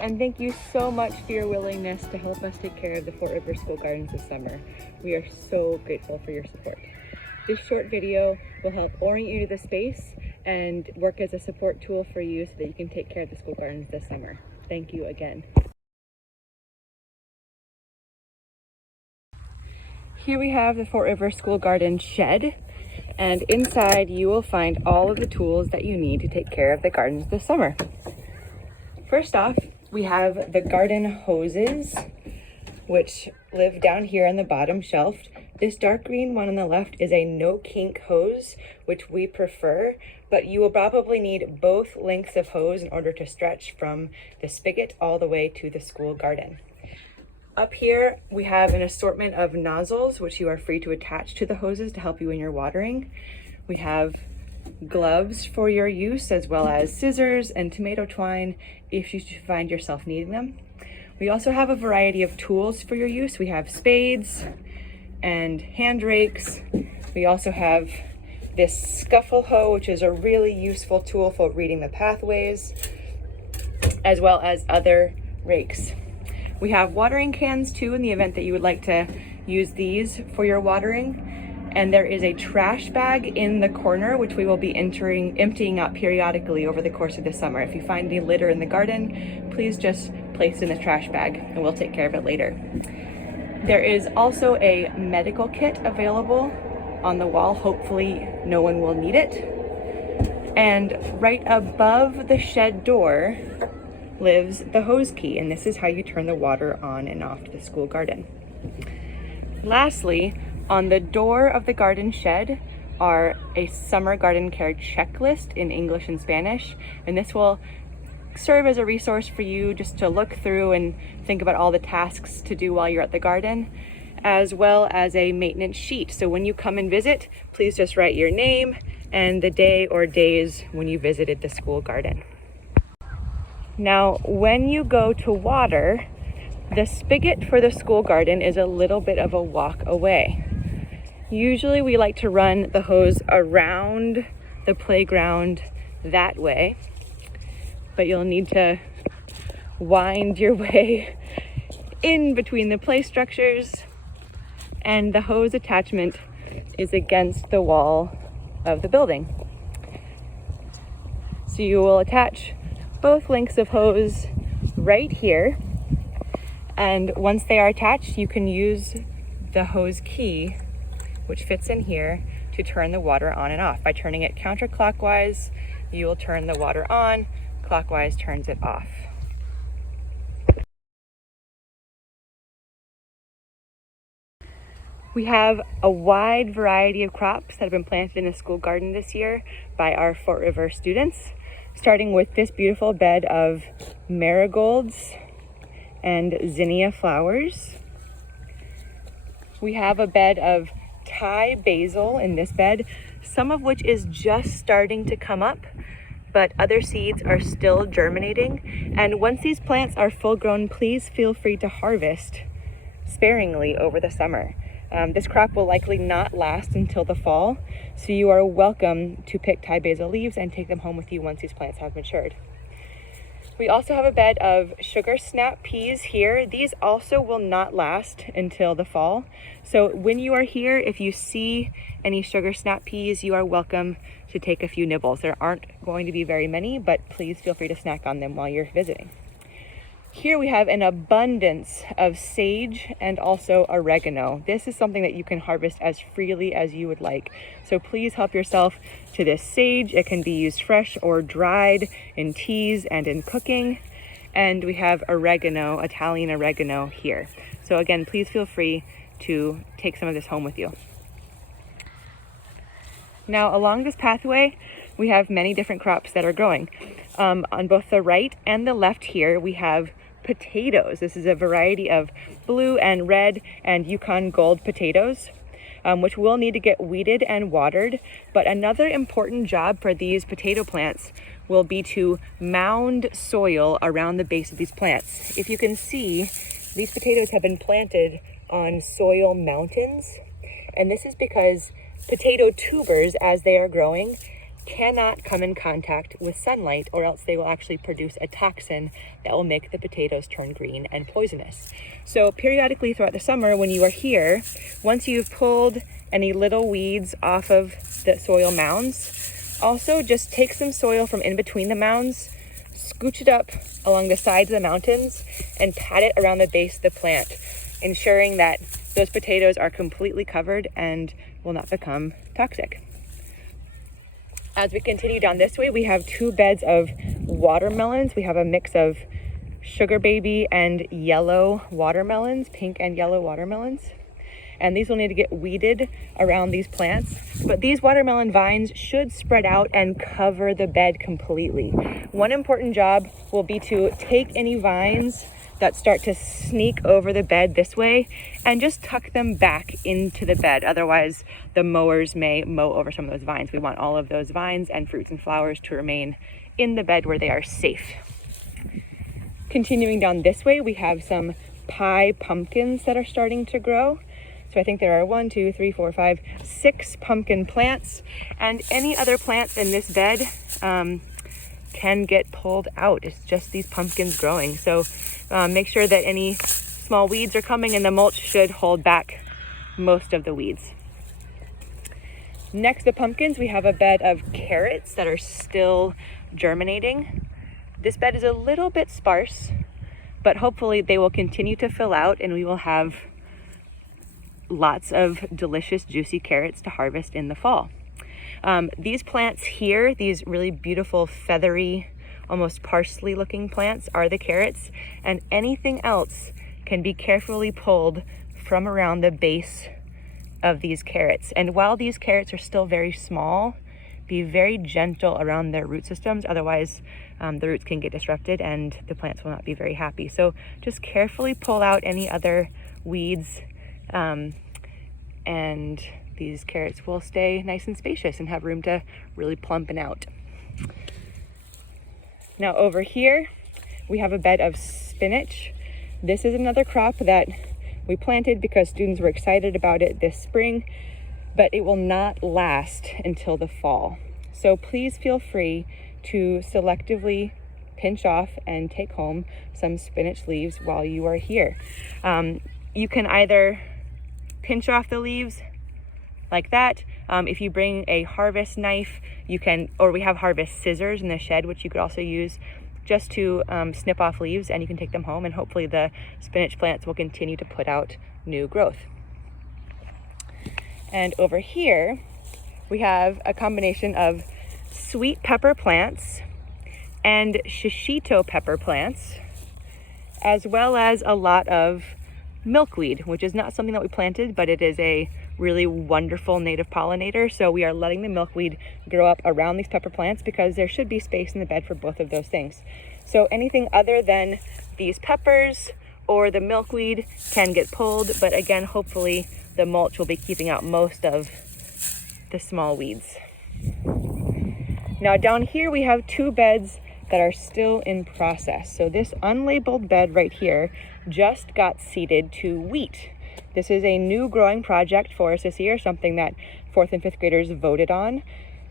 and thank you so much for your willingness to help us take care of the Fort River School Gardens this summer. We are so grateful for your support. This short video will help orient you to the space and work as a support tool for you so that you can take care of the school gardens this summer. Thank you again. Here we have the Fort River School Garden shed, and inside you will find all of the tools that you need to take care of the gardens this summer. First off, we have the garden hoses, which live down here on the bottom shelf. This dark green one on the left is a no kink hose, which we prefer, but you will probably need both lengths of hose in order to stretch from the spigot all the way to the school garden. Up here, we have an assortment of nozzles, which you are free to attach to the hoses to help you in your watering. We have gloves for your use, as well as scissors and tomato twine if you find yourself needing them. We also have a variety of tools for your use. We have spades and hand rakes. We also have this scuffle hoe, which is a really useful tool for reading the pathways, as well as other rakes. We have watering cans too, in the event that you would like to use these for your watering. And there is a trash bag in the corner, which we will be emptying out periodically over the course of the summer. If you find any litter in the garden, please just place it in the trash bag and we'll take care of it later. There is also a medical kit available on the wall. Hopefully no one will need it. And right above the shed door lives the hose key, and this is how you turn the water on and off to the school garden. Lastly, on the door of the garden shed are a summer garden care checklist in English and Spanish, and this will serve as a resource for you just to look through and think about all the tasks to do while you're at the garden, as well as a maintenance sheet. So when you come and visit, please just write your name and the day or days when you visited the school garden. Now, when you go to water, the spigot for the school garden is a little bit of a walk away. Usually we like to run the hose around the playground that way, but you'll need to wind your way in between the play structures, and the hose attachment is against the wall of the building. So you will attach both lengths of hose right here, and once they are attached, you can use the hose key, which fits in here, to turn the water on and off. By turning it counterclockwise, you will turn the water on, clockwise turns it off. We have a wide variety of crops that have been planted in the school garden this year by our Fort River students, starting with this beautiful bed of marigolds and zinnia flowers. We have a bed of Thai basil in this bed, some of which is just starting to come up, but other seeds are still germinating. And once these plants are full grown, please feel free to harvest sparingly over the summer. This crop will likely not last until the fall, so you are welcome to pick Thai basil leaves and take them home with you once these plants have matured. We also have a bed of sugar snap peas here. These also will not last until the fall. So when you are here, if you see any sugar snap peas, you are welcome to take a few nibbles. There aren't going to be very many, but please feel free to snack on them while you're visiting. Here we have an abundance of sage and also oregano. This is something that you can harvest as freely as you would like. So please help yourself to this sage. It can be used fresh or dried in teas and in cooking. And we have oregano, Italian oregano here. So again, please feel free to take some of this home with you. Now along this pathway, we have many different crops that are growing. On both the right and the left here, we have potatoes. This is a variety of blue and red and Yukon Gold potatoes, which will need to get weeded and watered. But another important job for these potato plants will be to mound soil around the base of these plants. If you can see, these potatoes have been planted on soil mountains, and this is because potato tubers, as they are growing, cannot come in contact with sunlight, or else they will actually produce a toxin that will make the potatoes turn green and poisonous. So periodically throughout the summer when you are here, once you've pulled any little weeds off of the soil mounds, also just take some soil from in between the mounds, scooch it up along the sides of the mountains, and pat it around the base of the plant, ensuring that those potatoes are completely covered and will not become toxic. As we continue down this way, we have 2 beds of watermelons. We have a mix of sugar baby and yellow watermelons, pink and yellow watermelons. And these will need to get weeded around these plants. But these watermelon vines should spread out and cover the bed completely. One important job will be to take any vines that start to sneak over the bed this way and just tuck them back into the bed. Otherwise, the mowers may mow over some of those vines. We want all of those vines and fruits and flowers to remain in the bed where they are safe. Continuing down this way, we have some pie pumpkins that are starting to grow. So I think there are 1, 2, 3, 4, 5, 6 pumpkin plants, and any other plants in this bed can get pulled out. It's just these pumpkins growing. So make sure that any small weeds are coming, and the mulch should hold back most of the weeds. Next to pumpkins, we have a bed of carrots that are still germinating. This bed is a little bit sparse, but hopefully they will continue to fill out and we will have lots of delicious, juicy carrots to harvest in the fall. These plants here, these really beautiful, feathery, almost parsley looking plants, are the carrots, and anything else can be carefully pulled from around the base of these carrots. And while these carrots are still very small, be very gentle around their root systems. Otherwise, the roots can get disrupted and the plants will not be very happy. So just carefully pull out any other weeds, and these carrots will stay nice and spacious and have room to really plumpen out. Now over here, we have a bed of spinach. This is another crop that we planted because students were excited about it this spring, but it will not last until the fall. So please feel free to selectively pinch off and take home some spinach leaves while you are here. You can either pinch off the leaves like that. If you bring a harvest knife, you can, or we have harvest scissors in the shed, which you could also use just to snip off leaves, and you can take them home, and hopefully the spinach plants will continue to put out new growth. And over here, we have a combination of sweet pepper plants and shishito pepper plants, as well as a lot of milkweed, which is not something that we planted, but it is a really wonderful native pollinator. So we are letting the milkweed grow up around these pepper plants because there should be space in the bed for both of those things. So anything other than these peppers or the milkweed can get pulled, but again, hopefully the mulch will be keeping out most of the small weeds. Now down here we have 2 beds that are still in process. So this unlabeled bed right here just got seeded to wheat. This is a new growing project for us this year, something that 4th and 5th graders voted on.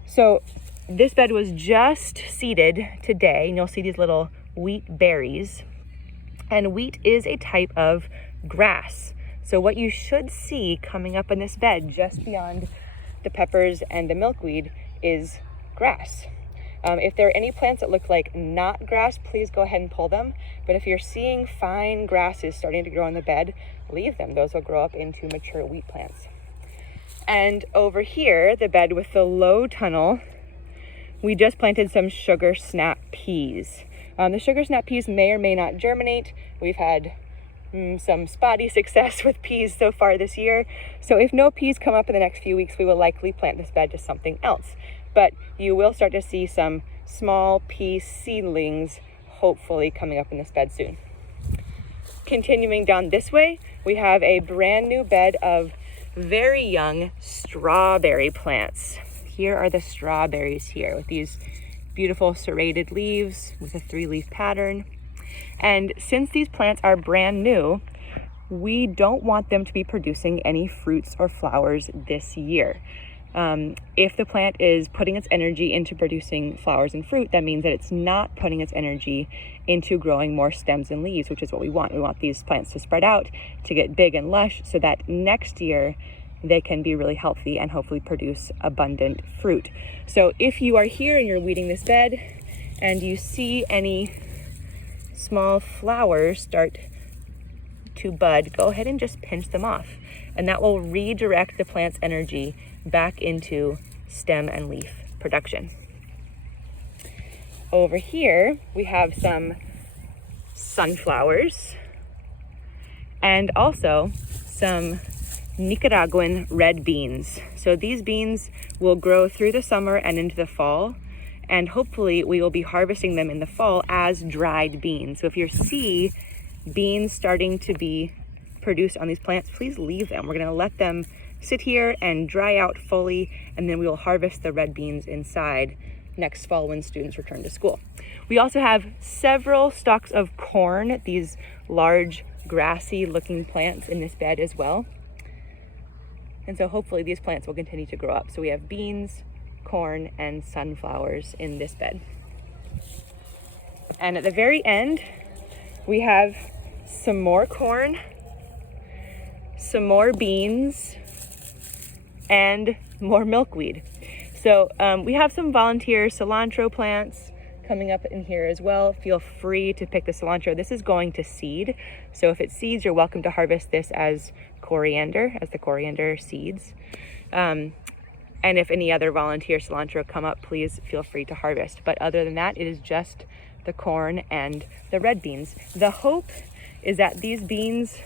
So this bed was just seeded today, and you'll see these little wheat berries. And wheat is a type of grass. So what you should see coming up in this bed just beyond the peppers and the milkweed is grass. If there are any plants that look like not grass, please go ahead and pull them. But if you're seeing fine grasses starting to grow in the bed, leave them. Those will grow up into mature wheat plants. And over here, the bed with the low tunnel, we just planted some sugar snap peas. The sugar snap peas may or may not germinate. We've had some spotty success with peas so far this year. So if no peas come up in the next few weeks, we will likely plant this bed to something else. But you will start to see some small pea seedlings hopefully coming up in this bed soon. Continuing down this way, we have a brand new bed of very young strawberry plants. Here are the strawberries here with these beautiful serrated leaves with a 3-leaf pattern. And since these plants are brand new, we don't want them to be producing any fruits or flowers this year. If the plant is putting its energy into producing flowers and fruit, that means that it's not putting its energy into growing more stems and leaves, which is what we want. We want these plants to spread out, to get big and lush, so that next year they can be really healthy and hopefully produce abundant fruit. So if you are here and you're weeding this bed and you see any small flowers start to bud, go ahead and just pinch them off, and that will redirect the plant's energy back into stem and leaf production. Over here we have some sunflowers and also some Nicaraguan red beans. So these beans will grow through the summer and into the fall, and hopefully we will be harvesting them in the fall as dried beans. So if you see beans starting to be produced on these plants, please leave them. We're going to let them sit here and dry out fully, and then we will harvest the red beans inside next fall when students return to school. We also have several stalks of corn, these large grassy looking plants in this bed as well. And so hopefully these plants will continue to grow up. So we have beans, corn, and sunflowers in this bed. And at the very end, we have some more corn, some more beans, and more milkweed. So we have some volunteer cilantro plants coming up in here as well. Feel free to pick the cilantro. This is going to seed. So if it seeds, you're welcome to harvest this as coriander, as the coriander seeds. And if any other volunteer cilantro come up, please feel free to harvest. But other than that, it is just the corn and the red beans. The hope is that these beans,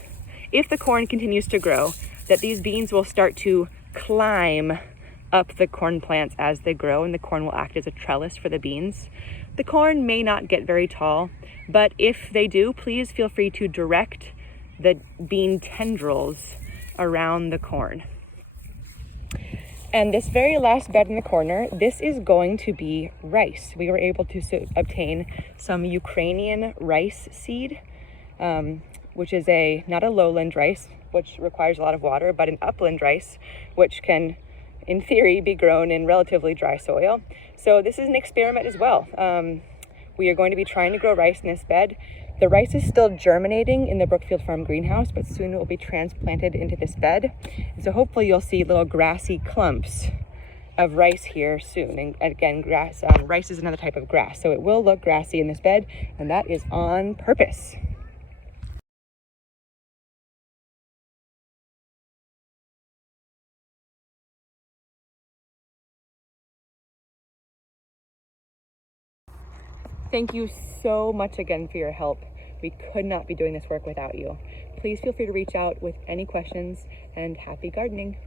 if the corn continues to grow, that these beans will start to climb up the corn plants as they grow, and the corn will act as a trellis for the beans. The corn may not get very tall, but if they do, please feel free to direct the bean tendrils around the corn. And this very last bed in the corner, this is going to be rice. We were able to obtain some Ukrainian rice seed, which is not a lowland rice, which requires a lot of water, but an upland rice, which can, in theory, be grown in relatively dry soil. So this is an experiment as well. We are going to be trying to grow rice in this bed. The rice is still germinating in the Brookfield Farm greenhouse, but soon it will be transplanted into this bed. And so hopefully you'll see little grassy clumps of rice here soon. And again, rice is another type of grass, so it will look grassy in this bed, and that is on purpose. Thank you so much again for your help. We could not be doing this work without you. Please feel free to reach out with any questions, and happy gardening.